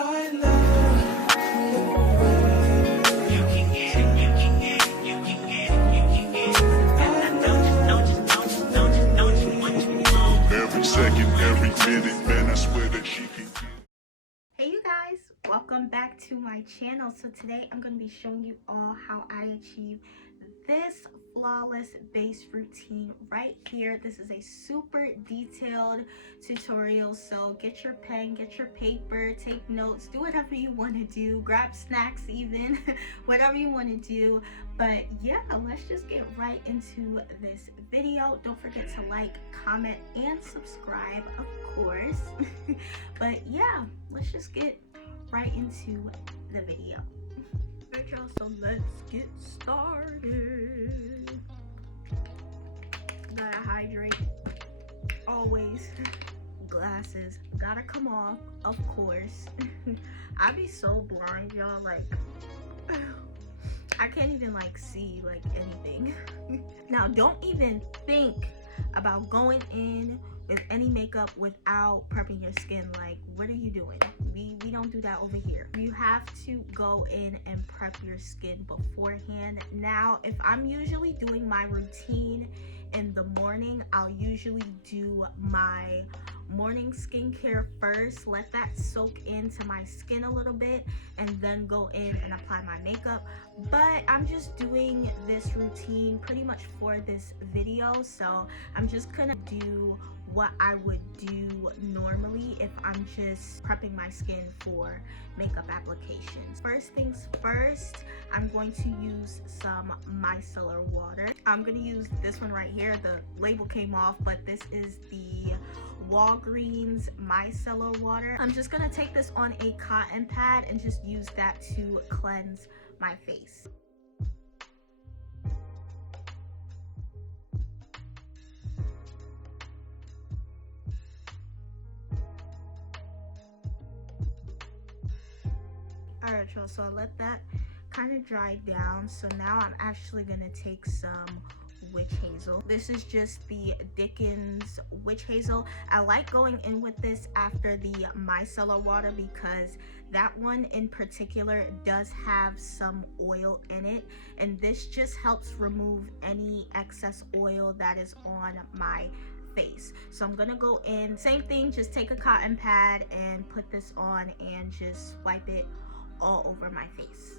Every second, every minute, man, I swear that she can get. Hey you guys, welcome back to my channel. So today I'm going to be showing you all how I achieve this flawless base routine right here. This is a super detailed tutorial, so get your pen, get your paper, take notes, do whatever you want to do, grab snacks even, whatever you want to do. But yeah, let's just get right into this video. Don't forget to like, comment, and subscribe, of course. But yeah, let's just get right into the video. Okay, y'all, so let's get started. Gotta hydrate always. Glasses gotta come off, of course. I be so blind, y'all, like I can't even like see like anything. Now don't even think about going in with any makeup without prepping your skin. Like, what are you doing? We don't do that over here. You have to go in and prep your skin beforehand. Now, if I'm usually doing my routine in the morning, I'll usually do my morning skincare first, let that soak into my skin a little bit, and then go in and apply my makeup. But I'm just doing this routine pretty much for this video, so I'm just gonna do what I would do normally if I'm just prepping my skin for makeup applications. First things first, I'm going to use some micellar water. I'm gonna use this one right here. The label came off, but this is the Walgreens micellar water. I'm just gonna take this on a cotton pad and just use that to cleanse my face. Alright, y'all, so I let that kind of dry down. So now I'm actually gonna take some witch hazel. This is just the Dickens witch hazel. I like going in with this after the micellar water because that one in particular does have some oil in it, and this just helps remove any excess oil that is on my face. So I'm gonna go in, same thing, just take a cotton pad and put this on and just wipe it all over my face.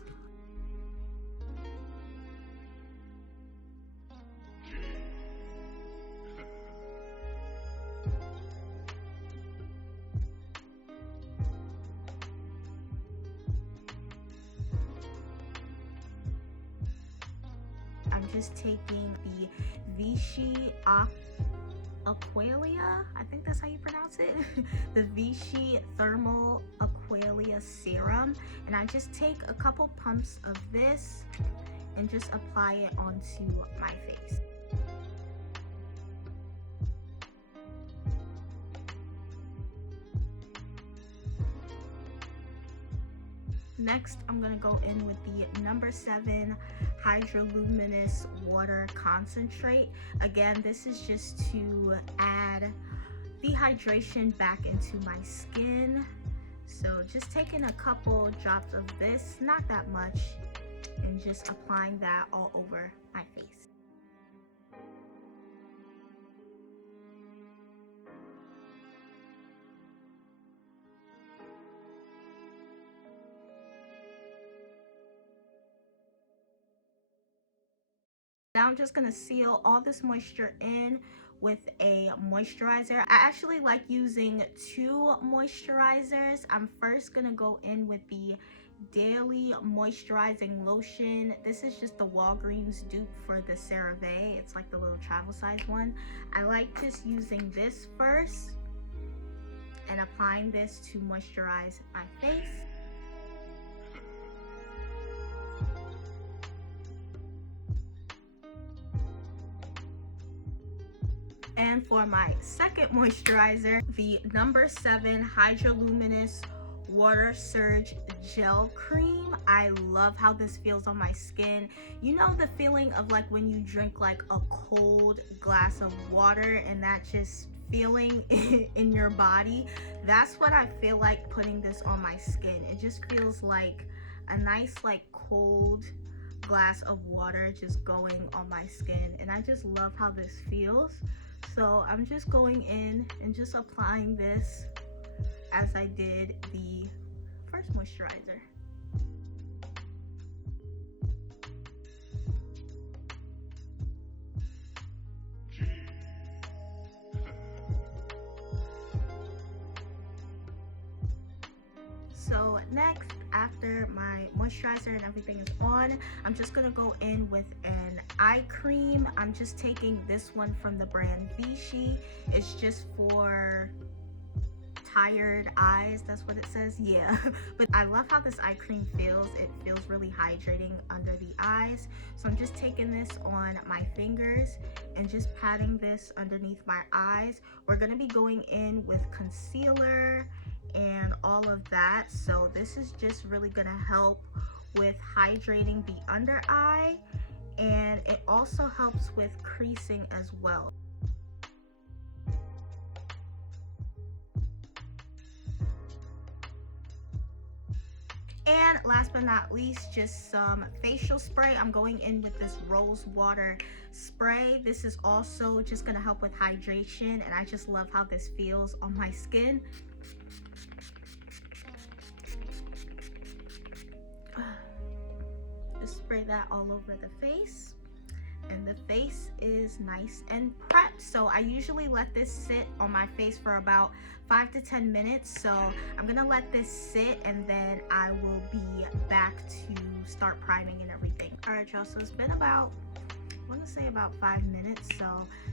I'm just taking the Vichy Aqualia, I think that's how you pronounce it, the Vichy Thermal Aqualia serum, and I just take a couple pumps of this and just apply it onto my face. Next, I'm gonna go in with the number 7 Hydroluminous Water Concentrate. Again, this is just to add the hydration back into my skin. So just taking a couple drops of this, not that much, and just applying that all over my face. Now I'm just gonna seal all this moisture in with a moisturizer. I actually like using 2 moisturizers. I'm first gonna go in with the Daily Moisturizing Lotion. This is just the Walgreens dupe for the CeraVe. It's like the little travel size one. I like just using this first and applying this to moisturize my face. And for my second moisturizer, the number 7 Hydroluminous Water Surge Gel Cream. I love how this feels on my skin. You know the feeling of like when you drink like a cold glass of water and that just feeling in your body, that's what I feel like putting this on my skin. It just feels like a nice like cold glass of water just going on my skin, and I just love how this feels. So I'm just going in and just applying this as I did the first moisturizer. So next, after my moisturizer and everything is on, I'm just gonna go in with an eye cream. I'm just taking this one from the brand Vichy. It's just for tired eyes, that's what it says, yeah. But I love how this eye cream feels. It feels really hydrating under the eyes. So I'm just taking this on my fingers and just patting this underneath my eyes. We're gonna be going in with concealer and all of that, so this is just really gonna help with hydrating the under eye, and it also helps with creasing as well. And last but not least, just some facial spray. I'm going in with this rose water spray. This is also just gonna help with hydration, and I just love how this feels on my skin. Just spray that all over the face, and the face is nice and prepped. So I usually let this sit on my face for about 5 to 10 minutes. So I'm gonna let this sit, and then I will be back to start priming and everything. All right, y'all, so it's been about, I want to say about 5 minutes. So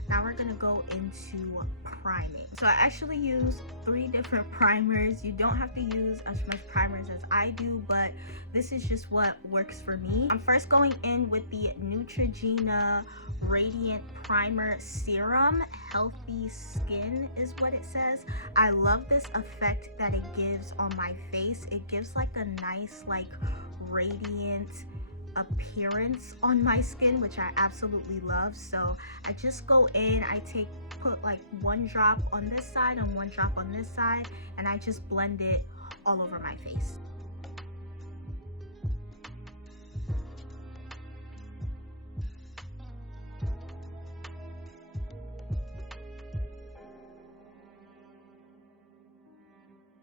now we're gonna go into priming. So I actually use 3 different primers. You don't have to use as much primers as I do, but this is just what works for me. I'm first going in with the Neutrogena Radiant Primer Serum. Healthy skin is what it says. I love this effect that it gives on my face. It gives like a nice like radiant appearance on my skin, which I absolutely love. So I just go in, I put like 1 drop on this side and 1 drop on this side, and I just blend it all over my face.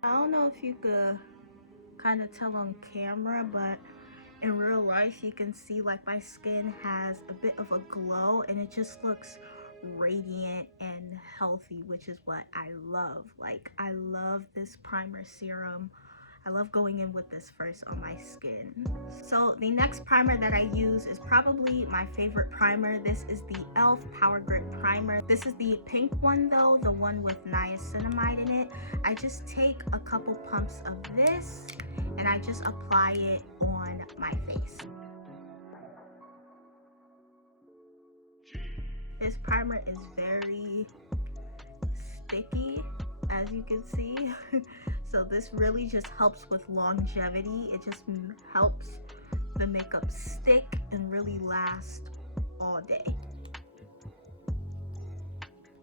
I don't know if you could kind of tell on camera, but in real life you can see like my skin has a bit of a glow, and it just looks radiant and healthy, which is what I love. Like, I love this primer serum. I love going in with this first on my skin. So the next primer that I use is probably my favorite primer. This is the e.l.f. Power Grip Primer. This is the pink one though, the one with niacinamide in it. I just take a couple pumps of this and I just apply it on my face. This primer is very sticky, as you can see. So this really just helps with longevity. It just helps the makeup stick and really last all day.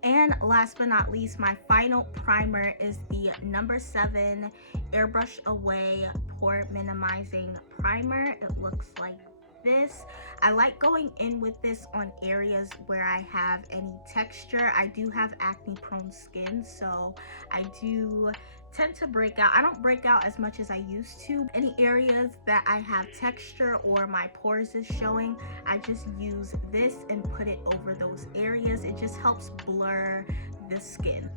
And last but not least, my final primer is the number 7 Airbrush Away Pore Minimizing Primer. It looks like this. I like going in with this on areas where I have any texture. I do have acne prone skin, so I do tend to break out. I don't break out as much as I used to. Any areas that I have texture or my pores is showing, I just use this and put it over those areas. It just helps blur the skin.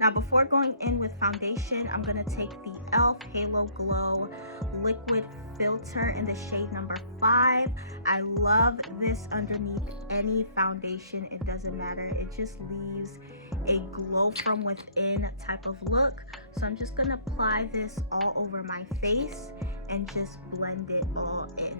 Now before going in with foundation, I'm going to take the e.l.f. Halo Glow Liquid Filter in the shade number 5. I love this underneath any foundation. It doesn't matter. It just leaves a glow from within type of look. So I'm just going to apply this all over my face and just blend it all in.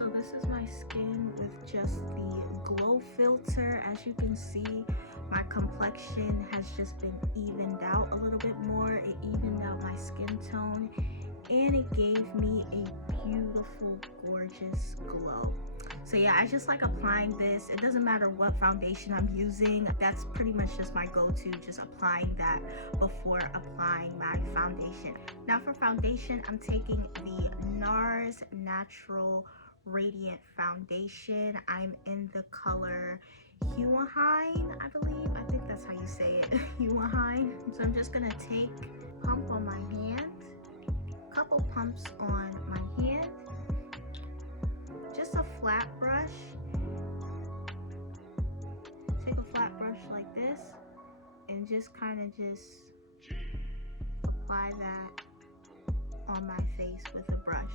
So this is my skin with just the glow filter. As you can see, my complexion has just been evened out a little bit more. It evened out my skin tone and it gave me a beautiful, gorgeous glow. So yeah, I just like applying this. It doesn't matter what foundation I'm using. That's pretty much just my go-to, just applying that before applying my foundation. Now for foundation, I'm taking the NARS Natural Radiant Foundation. I'm in the color huahine, I believe. I think that's how you say it, huahine. So I'm just gonna take a pump on my hand, couple pumps on my hand, just a flat brush. Take a flat brush like this and just kind of just apply that on my face with a brush.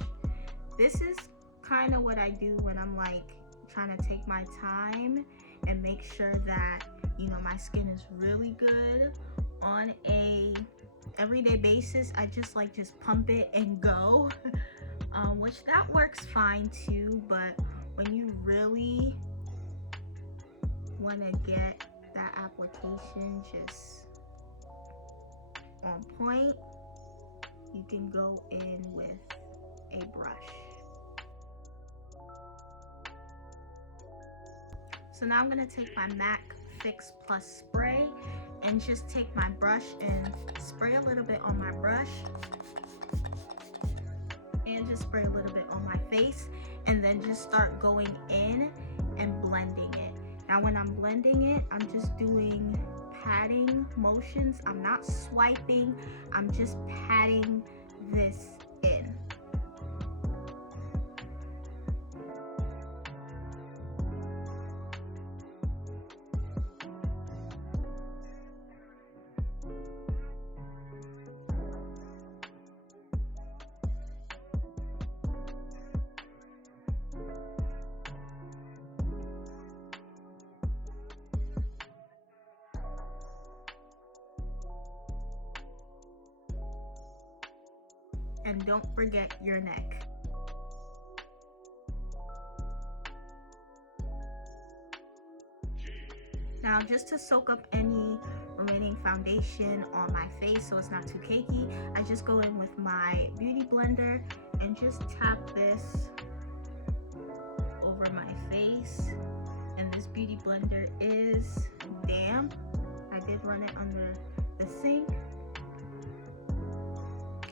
This is kind of what I do when I'm like trying to take my time and make sure that, you know, my skin is really good. On a everyday basis, I just pump it and go. Which that works fine too, but when you really want to get that application just on point, you can go in with a brush. So now I'm going to take my MAC Fix Plus spray and just take my brush and spray a little bit on my brush and just spray a little bit on my face, and then just start going in and blending it. Now when I'm blending it, I'm just doing patting motions. I'm not swiping, I'm just patting this in. And don't forget your neck. Now just to soak up any remaining foundation on my face so it's not too cakey, I just go in with my beauty blender and just tap this over my face. And this beauty blender is damp. I did run it under the sink.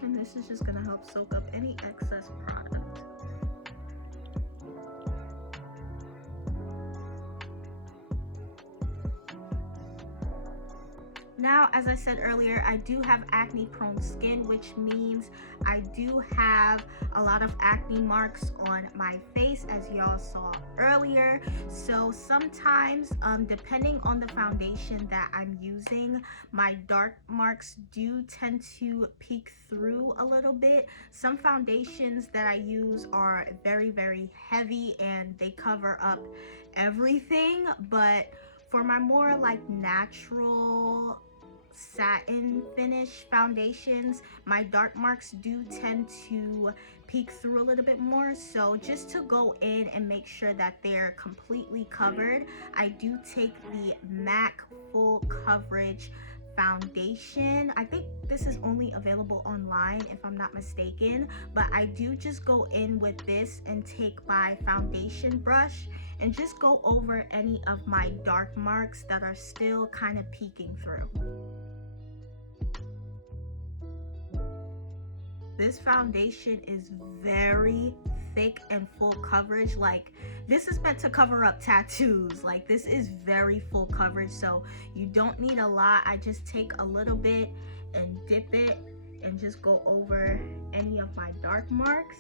And this is just gonna help soak up any excess product. Now, as I said earlier, I do have acne prone skin, which means I do have a lot of acne marks on my face, as y'all saw earlier. So sometimes, depending on the foundation that I'm using, my dark marks do tend to peek through a little bit. Some foundations that I use are very, very heavy and they cover up everything, but for my more like natural satin finish foundations, my dark marks do tend to peek through a little bit more. So just to go in and make sure that they're completely covered, I do take the MAC Full Coverage foundation. I think this is only available online if I'm not mistaken, but I do just go in with this and take my foundation brush and just go over any of my dark marks that are still kind of peeking through. This foundation is very thick and full coverage. Like, this is meant to cover up tattoos. Like, this is very full coverage, so you don't need a lot. I just take a little bit and dip it and just go over any of my dark marks.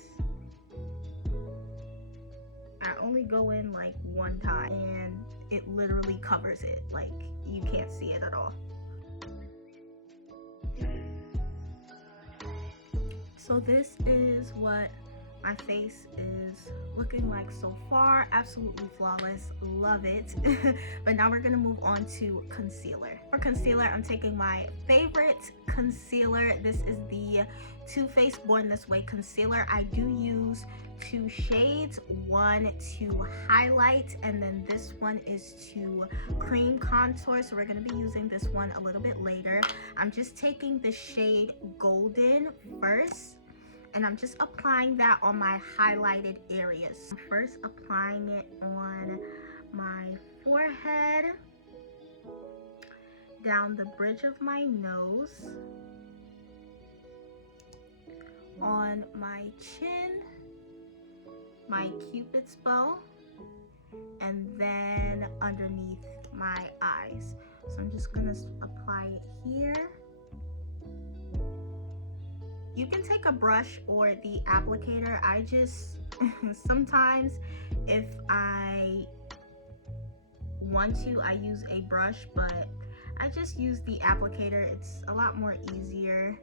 I only go in like one time and it literally covers it. Like, you can't see it at all. So this is what my face is looking like so far. Absolutely flawless, love it. But now we're gonna move on to concealer. For concealer, I'm taking my favorite concealer. This is the Too Faced Born This Way concealer. I do use 2 shades, one to highlight, and then this one is to cream contour. So we're going to be using this one a little bit later. I'm just taking the shade Golden first, and I'm just applying that on my highlighted areas. I'm first applying it on my forehead, down the bridge of my nose, on my chin, my cupid's bow, and then underneath my eyes. So I'm just gonna apply it here. You can take a brush or the applicator. I just sometimes if I want to, I use a brush, but I just use the applicator. It's a lot more easier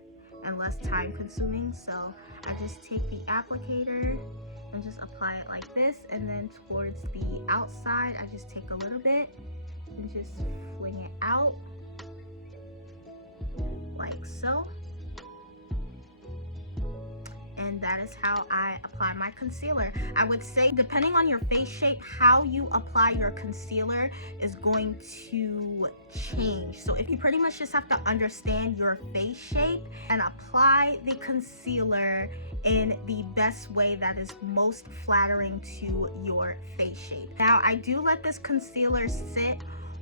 and less time consuming. So I just take the applicator and just apply it like this, and then towards the outside I just take a little bit and just fling it out like so. And that is how I apply my concealer. I would say, depending on your face shape, how you apply your concealer is going to change. So if you pretty much just have to understand your face shape and apply the concealer in the best way that is most flattering to your face shape. Now, I do let this concealer sit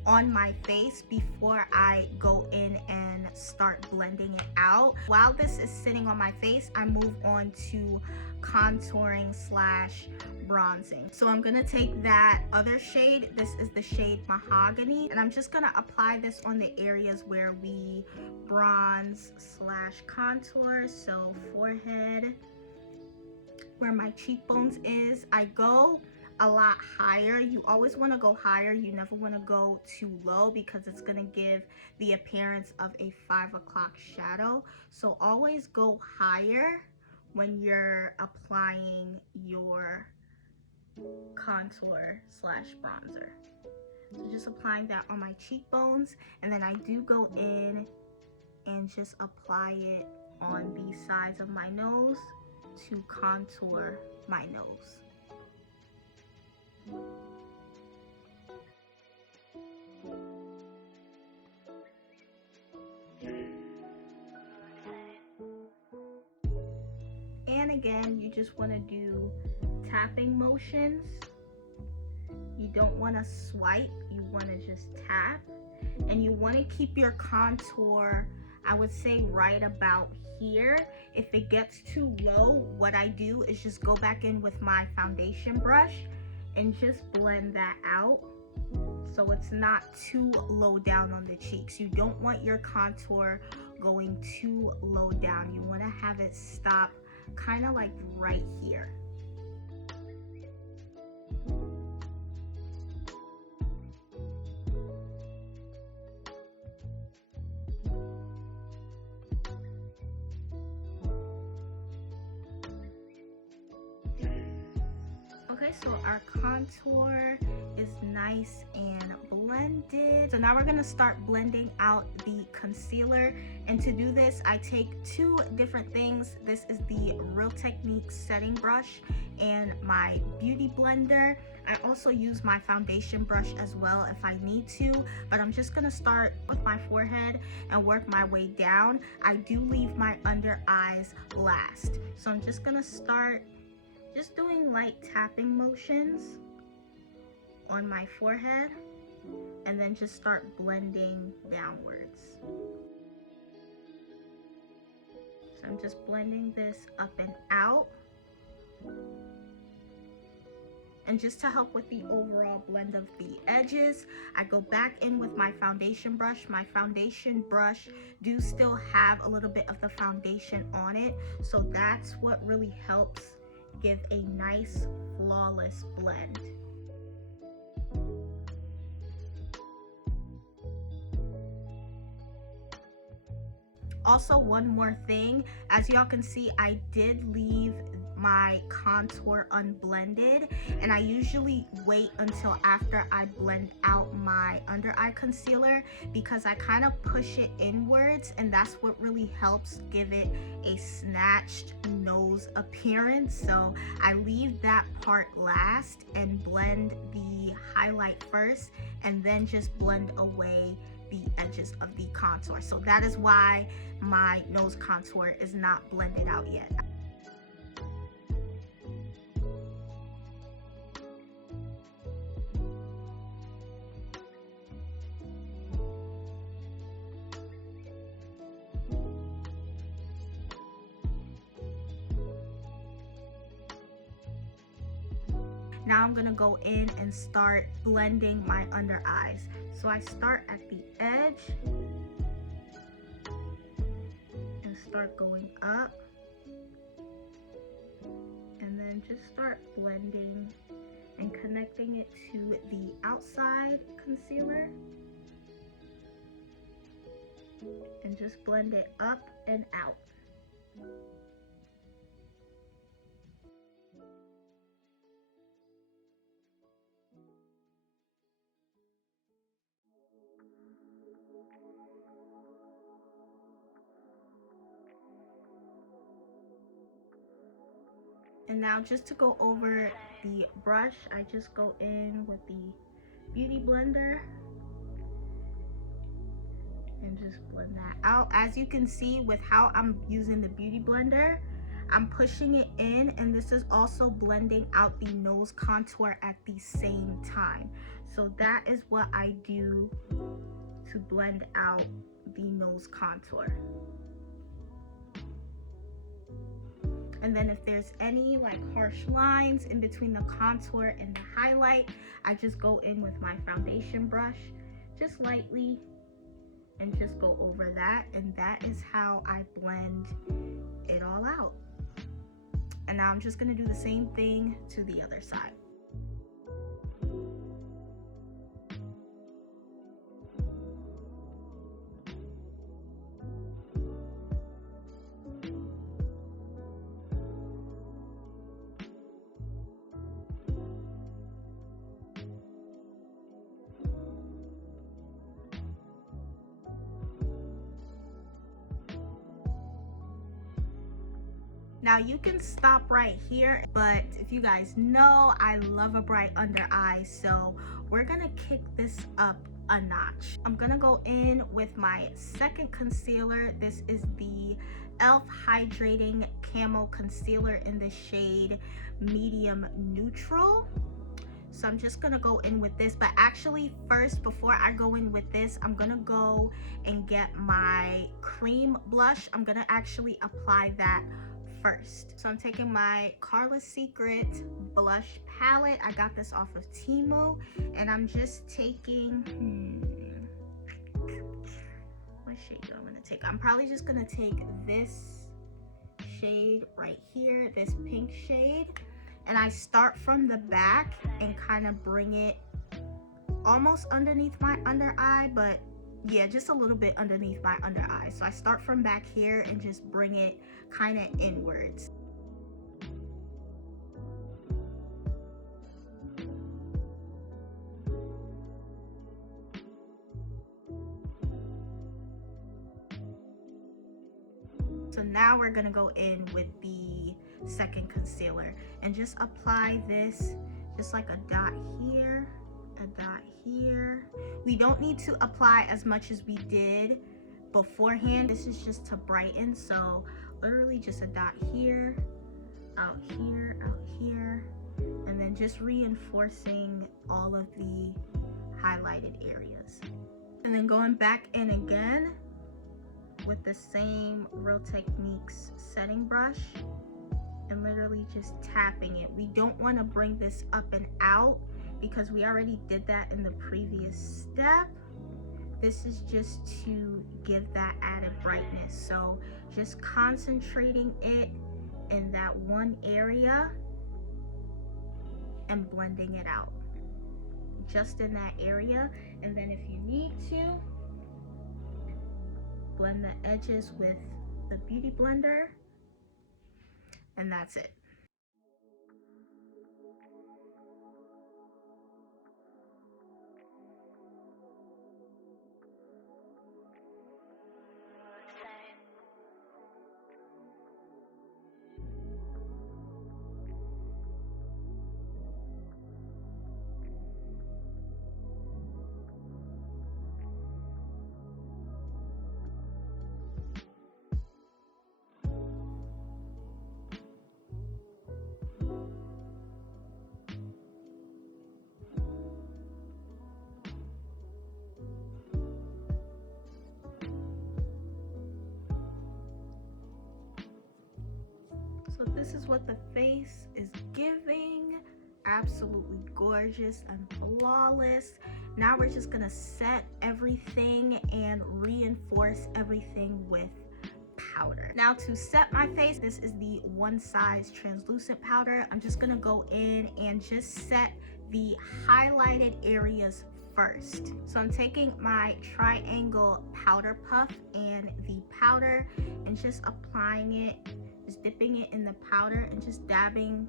on my face before I go in and start blending it out. While this is sitting on my face, I move on to contouring slash bronzing. So I'm gonna take that other shade. This is the shade Mahogany, and I'm just gonna apply this on the areas where we bronze slash contour. So forehead, where my cheekbones is, I go a lot higher. You always want to go higher. You never want to go too low because it's going to give the appearance of a 5 o'clock shadow. So always go higher when you're applying your contour slash bronzer. So just applying that on my cheekbones, and then I do go in and just apply it on the sides of my nose to contour my nose. And again, you just want to do tapping motions. You don't want to swipe, you want to just tap, and you want to keep your contour, I would say, right about here. If it gets too low, what I do is just go back in with my foundation brush and just blend that out so it's not too low down on the cheeks. You don't want your contour going too low down. You want to have it stop kind of like right here. Okay, so our contour is nice and blended. So now we're gonna start blending out the concealer. And to do this, I take 2 different things. This is the Real Technique setting brush and my beauty blender. I also use my foundation brush as well if I need to, but I'm just gonna start with my forehead and work my way down. I do leave my under eyes last. So I'm just gonna start just doing light tapping motions on my forehead and then just start blending downwards. So I'm just blending this up and out. And just to help with the overall blend of the edges, I go back in with my foundation brush. My foundation brush do still have a little bit of the foundation on it, so that's what really helps give a nice flawless blend. Also, one more thing, as y'all can see, I did leave my contour unblended, and I usually wait until after I blend out my under eye concealer because I kind of push it inwards, and that's what really helps give it a snatched nose appearance. So I leave that part last and blend the highlight first, and then just blend away the edges of the contour. So that is why my nose contour is not blended out yet. Now I'm gonna go in and start blending my under eyes. So I start at the edge and start going up, and then just start blending and connecting it to the outside concealer, and just blend it up and out. And now just to go over the brush, I just go in with the Beauty Blender and just blend that out. As you can see with how I'm using the Beauty Blender, I'm pushing it in, and this is also blending out the nose contour at the same time. So that is what I do to blend out the nose contour. And then if there's any like harsh lines in between the contour and the highlight, I just go in with my foundation brush, just lightly, and just go over that. And that is how I blend it all out. And now I'm just gonna do the same thing to the other side. Now you can stop right here, but if you guys know, I love a bright under eye, so we're gonna kick this up a notch. I'm gonna go in with my second concealer. This is the e.l.f. Hydrating Camo Concealer in the shade Medium Neutral. So I'm just gonna go in with this, but actually first, before I go in with this, I'm gonna go and get my cream blush. I'm gonna actually apply that first. So I'm taking my Carla's Secret blush palette. I got this off of Temu, and I'm just taking what shade do I want to take? I'm probably just gonna take this shade right here, this pink shade, and I start from the back and kind of bring it almost underneath my under eye, but yeah, just a little bit underneath my under eye. So I start from back here and just bring it kind of inwards. So now we're gonna go in with the second concealer and just apply this just like a dot here, a dot here. We don't need to apply as much as we did beforehand. This is just to brighten, so literally just a dot here, out here, out here, and then just reinforcing all of the highlighted areas. And then going back in again with the same Real Techniques setting brush and literally just tapping it. We don't want to bring this up and out because we already did that in the previous step. This is just to give that added brightness. So just concentrating it in that one area and blending it out just in that area. And then if you need to, blend the edges with the Beauty Blender, and that's it. So this is what the face is giving. Absolutely gorgeous and flawless. Now we're just gonna set everything and reinforce everything with powder. Now to set my face, this is the One Size translucent powder. I'm just gonna go in and just set the highlighted areas first. So I'm taking my triangle powder puff and the powder and just applying it, just dipping it in the powder and just dabbing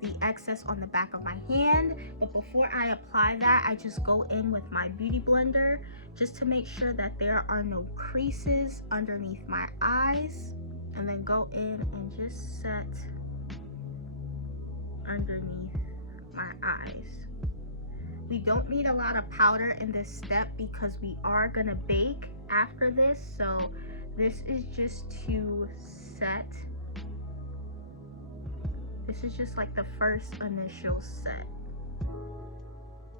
the excess on the back of my hand. But before I apply that, I just go in with my beauty blender just to make sure that there are no creases underneath my eyes, and then go in and just set underneath my eyes. We don't need a lot of powder in this step because we are gonna bake after this, so this is just to set. This is just like the first initial set.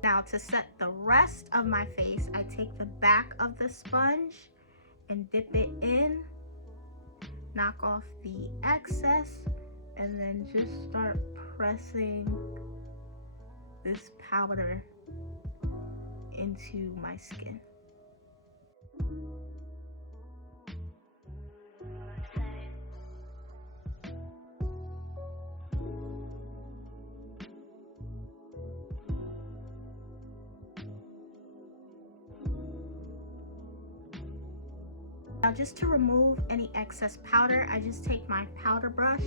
Now to set the rest of my face, I take the back of the sponge and dip it in, knock off the excess, and then just start pressing this powder into my skin. Now just to remove any excess powder, I just take my powder brush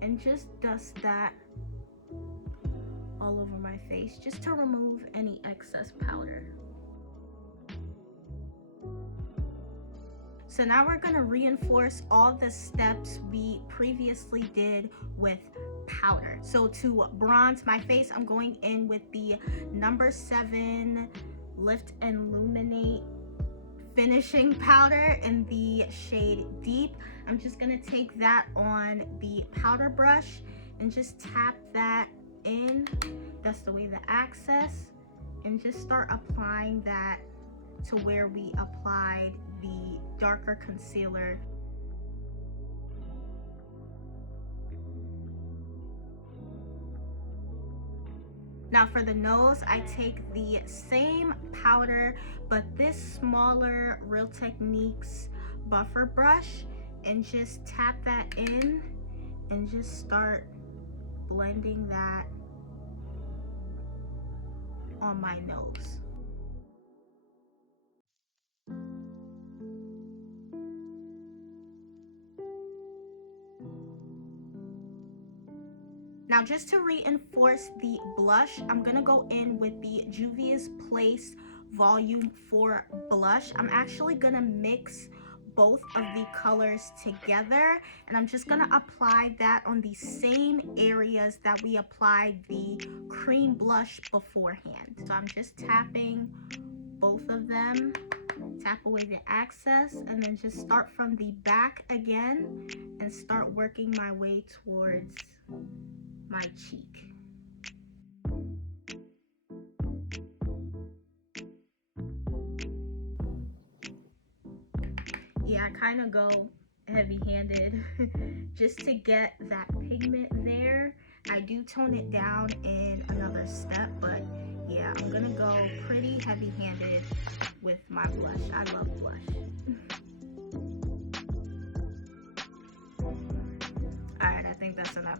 and just dust that all over my face just to remove any excess powder. So now we're gonna reinforce all the steps we previously did with powder. So to bronze my face, I'm going in with the number 7 Lift and Illuminate finishing powder in the shade Deep. I'm just gonna take that on the powder brush and just tap that in, that's the way the access, and just start applying that to where we applied the darker concealer. Now for the nose, I take the same powder, but this smaller Real Techniques buffer brush, and just tap that in and just start blending that on my nose. Now just to reinforce the blush, I'm gonna go in with the Juvia's Place Volume 4 blush. I'm actually gonna mix both of the colors together, and I'm just gonna apply that on the same areas that we applied the cream blush beforehand. So I'm just tapping both of them, tap away the excess, and then just start from the back again and start working my way towards my cheek. Yeah, I kind of go heavy-handed just to get that pigment there. I do tone it down in another step, but yeah, I'm gonna go pretty heavy-handed with my blush. I love blush. Alright, I think that's enough.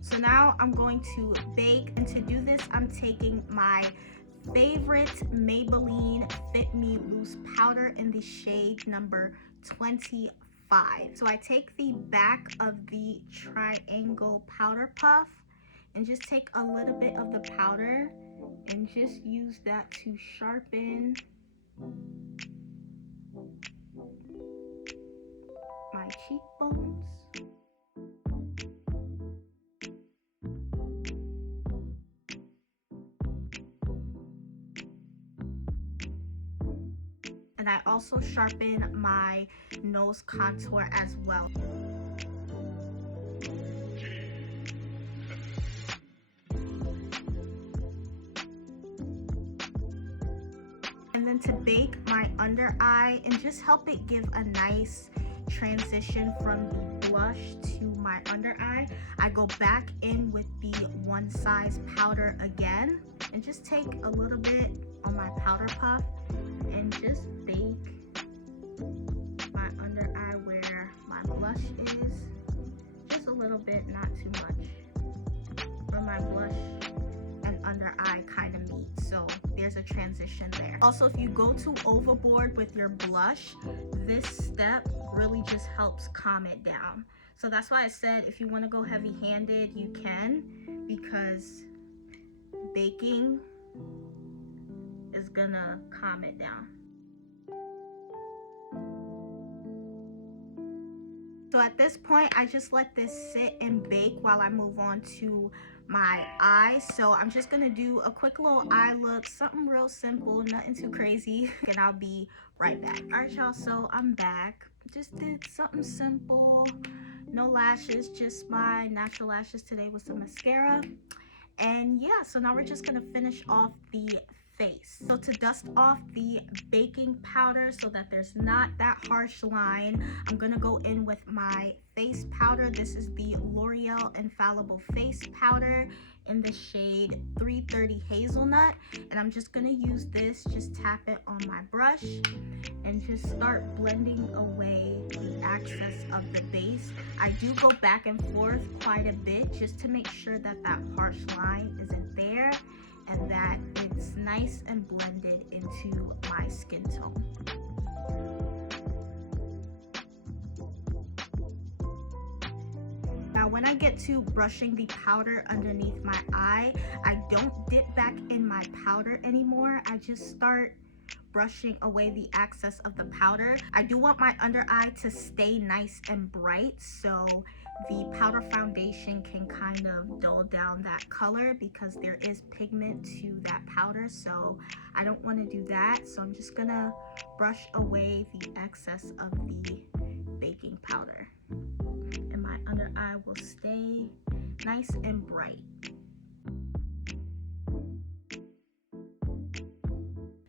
So now I'm going to bake, and to do this, I'm taking my favorite Maybelline Fit Me Loose powder in the shade number 25. So I take the back of the triangle powder puff and just take a little bit of the powder and just use that to sharpen my cheekbones. And I also sharpen my nose contour as well. And then to bake my under eye and just help it give a nice transition from the blush to my under eye, I go back in with the One Size powder again and just take a little bit on my powder puff and just bake my under eye where my blush is. Just a little bit, not too much, where my blush and under eye kind of meet, so there's a transition there. Also, if you go too overboard with your blush, this step really just helps calm it down. So that's why I said if you want to go heavy-handed, you can, because baking is gonna calm it down. So at this point, I just let this sit and bake while I move on to my eyes. So I'm just gonna do a quick little eye look, something real simple, nothing too crazy, and I'll be right back. All right, y'all, so I'm back. Just did something simple, no lashes, just my natural lashes today with some mascara. And yeah, so now we're just gonna finish off the face. So to dust off the baking powder so that there's not that harsh line, I'm gonna go in with my face powder. This is the L'Oreal Infallible Face Powder in the shade 330 Hazelnut, and I'm just gonna use this, just tap it on my brush and just start blending away the excess of the base. I do go back and forth quite a bit just to make sure that that harsh line isn't there and that it's nice and blended into my skin tone. Now when I get to brushing the powder underneath my eye, I don't dip back in my powder anymore. I just start brushing away the excess of the powder. I do want my under eye to stay nice and bright, so the powder foundation can kind of dull down that color because there is pigment to that powder, so I don't want to do that. So I'm just gonna brush away the excess of the baking powder, and my under eye will stay nice and bright.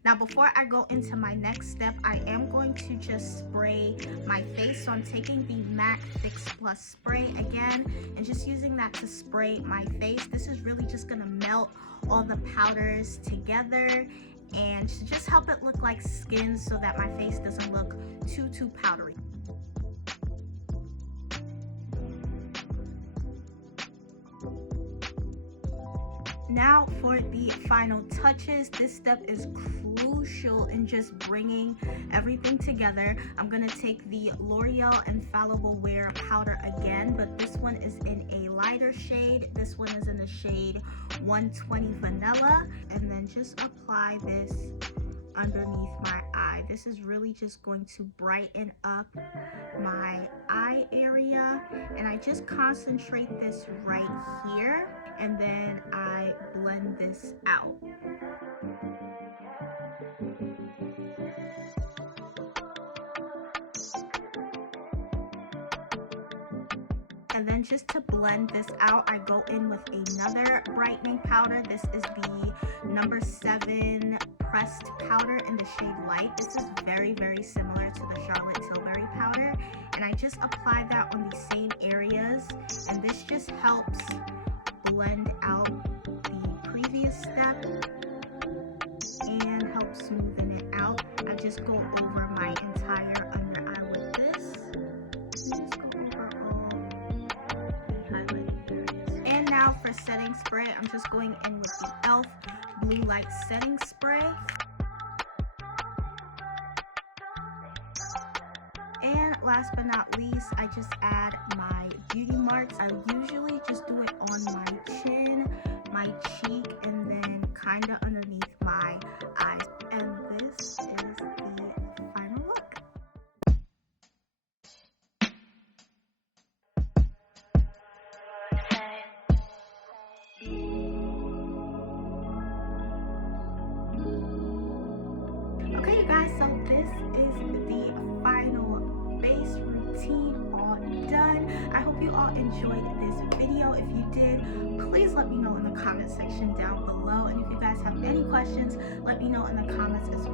Now before I go into my next step, I am going to just spray my face. So I'm taking the MAC Fix Plus spray again and just using that to spray my face. This is really just gonna melt all the powders together and to just help it look like skin so that my face doesn't look too powdery. Now for the final touches, this step is crucial in just bringing everything together. I'm going to take the L'Oreal Infallible Wear powder again, but this one is in a lighter shade. This one is in the shade 120 Vanilla, and then just apply this underneath my eye. This is really just going to brighten up my eye area, and I just concentrate this right here, and then I blend this out. And then just to blend this out, I go in with another brightening powder. This is the number 7 pressed powder in the shade Light. This is very similar to the Charlotte Tilbury powder, and I just apply that on the same areas, and this just helps blend out the previous step and help smoothen it out. I just go over my entire under eye with this. Just go over all the highlighted areas. And now for setting spray, I'm just going in with the e.l.f. Blue Light Setting Spray. And last but not least, I just add my beauty marks. I usually just do it on my chin, my cheek, and then kind of underneath my eyes. And this is the final look. Okay, you guys, so this is the final base routine all done. I hope you all enjoyed this video. If you did, please let me know in the comment section down below, and if you guys have any questions, let me know in the comments as